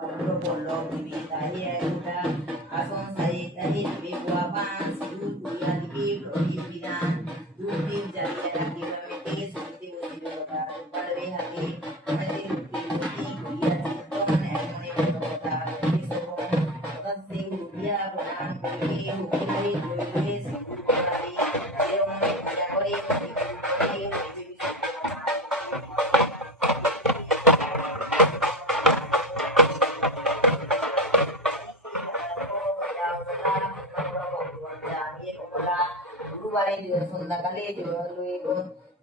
por lo গুরুবারে সন্ধ্যাকালে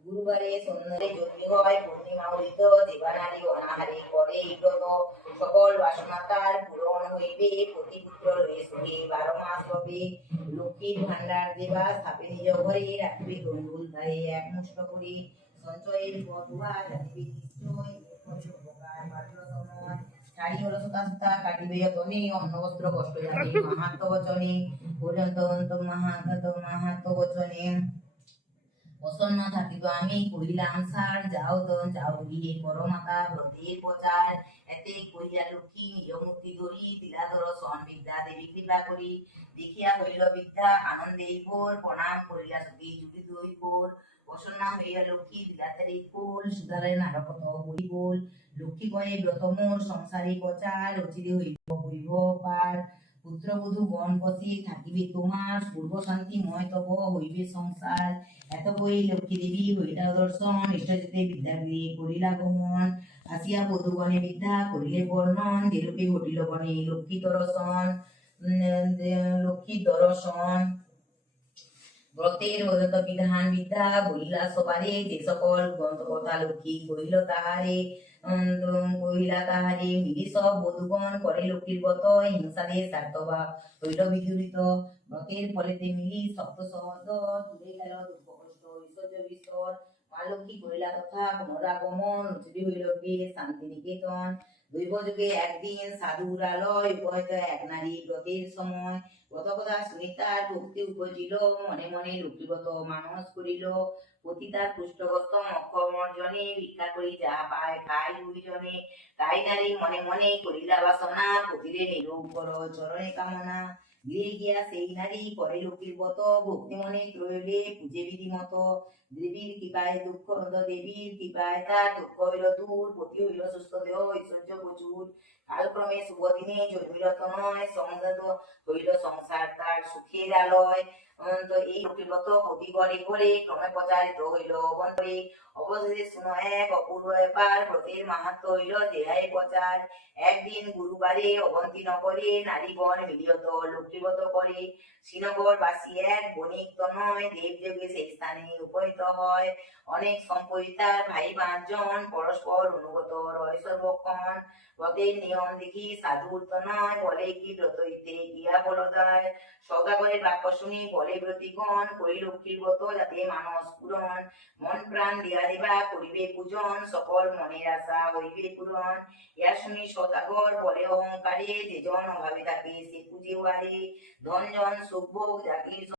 গুরুবারে সন্ধ্যারে জন্মি হয় পূর্ণিমা হইত দেবানারী অনাহারে করে ব্রত সকল বাসনা পূরণ হইবে প্রতিপুত্র লয়ে সুখে বারো মাস হবে লক্ষ্মীর ভান্ডার দেবা স্থাপে নিজ ঘরে রাখবে গন্ডুল ধারে এক মুষ্ট করে সঞ্চয়ের পটুয়া জাতিবে নিশ্চয় উপকার বাড়ল সময় শাড়ি হলো সুতা সুতা কাটিবে যতনে অন্ন বস্ত্র কষ্ট যাবে মাহাত্ম বচনে পর্যন্ত মাহাত মাহাত্ম বচনে প্রসন্ন থাকিব আমি কহিলাম সার যাও তো যাও গৃহে পরমাতা ব্রতের প্রচার এতে কহিয়া লক্ষ্মী নিয়মূর্তি ধরি তিলা দর্শন বিদ্যা দেবী কৃপা করি দেখিয়া হইল বিদ্যা আনন্দে ভোর প্রণাম করিলা সতী জুটি দুই ভোর প্রসন্ন হইয়া লক্ষ্মী বিলাতের কোল সুদারে নারকত বই বল লক্ষ্মী কয়ে ব্রত মোর সংসারে প্রচার অচিরে হইব বৈভব পার পুত্রবধূ গণ বসে থাকিবে তোমার পূর্ব শান্তিময় তব হইবে সংসার এত বই লক্ষ্মী দেবী হইলা দর্শন ইষ্টজিতে বিদ্যাগৃহে করিলা গমন। আসিয়া বধূগণে বিদ্যা করিলে বর্ণন যেরূপে ঘটিল বনে লক্ষ্মী দর্শন লক্ষ্মী দর্শন ব্রতের ব্রত বিধান বিদ্যা বলিলা সবারে, যে সকল গ্রন্থ কথা লক্ষ্মী কহিল তাহারে কহিলা তাহারে, মিলি সব বধুগণ করে লক্ষ্মীর ব্রত হিংসারে স্বার্থভাব হইল বিদুরিত ব্রতের ফলেতে মিলি সপ্ত সহদ দূরে গেল দুঃখ কষ্ট ঐশ্বর্য বিস্তর। মা লক্ষ্মী কহিলা তথা পুনরাগমন উচুরি হইল গিয়ে শান্তি নিকেতন দৈব যুগে একদিন সাধুরালয় উপহিত এক নারী ব্রতের সময়। গতকথা কথা সুনিতার ভক্তি উপজিল, মনে মনে লক্ষ্মীগত মানস করিল। পতিতার অক্ষম অক্ষমর্জনে ভিক্ষা করি যা পায় খাই দুইজনে। তাই নারী মনে মনে করিলা বাসনা পতিরে নিরূপ কর চরণে কামনা। গৃহে গিয়া সেই নারী করে লক্ষ্মীর বত ভক্তি মনে ত্রয়লে পূজে বিধি মতো দেবীর কৃপায় দুঃখ দেবীর কৃপায় তার দুঃখ হইল দূর, পতি হইল সুস্থ দেহ, ঐশ্বর্য প্রচুর। কালক্রমে শুভ দিনে জন্মিল তনয় সংজাত হইল সংসার তার সুখের আলয়। তো এই লক্ষ্মীব্রত প্রতি ঘরে ঘরে ক্রমে প্রচারিত হইল অবন্তরে। অবশেষে শুনো এক অপূর্ব ব্যাপার, ব্রতের মাহাত্ম হইল জেলায় প্রচার। একদিন গুরুবারে অবন্তী নগরে নারীগণ মিলিয়ত লক্ষ্মীব্রত করে। শ্রীনগর বাসী এক বণিক তনয় দেব যোগে সেই স্থানে উপনীত হয়। অনেক সম্পরিতার ভাই পাঁচজন পরস্পর অনুগত রয় সর্বক্ষণ। ব্রতের নিয়ম দেখি সাধু নয় বলে কি ব্রত গিয়া সৌদাগরের বাক্য শুনি বলে ব্রতিগণ ব্রত যাতে মানস পূরণ। মন প্রাণ দিয়া দিবা করিবে পূজন, সকল মনের আশা হইবে পূরণ। ইয়া শুনি সদাগর বলে অহংকারে যে জন অভাবে থাকে সে পুজে ওয়ারে ধন জন সুখ ভোগ জাতির